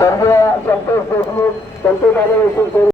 संतोष देशमुख संतोष आले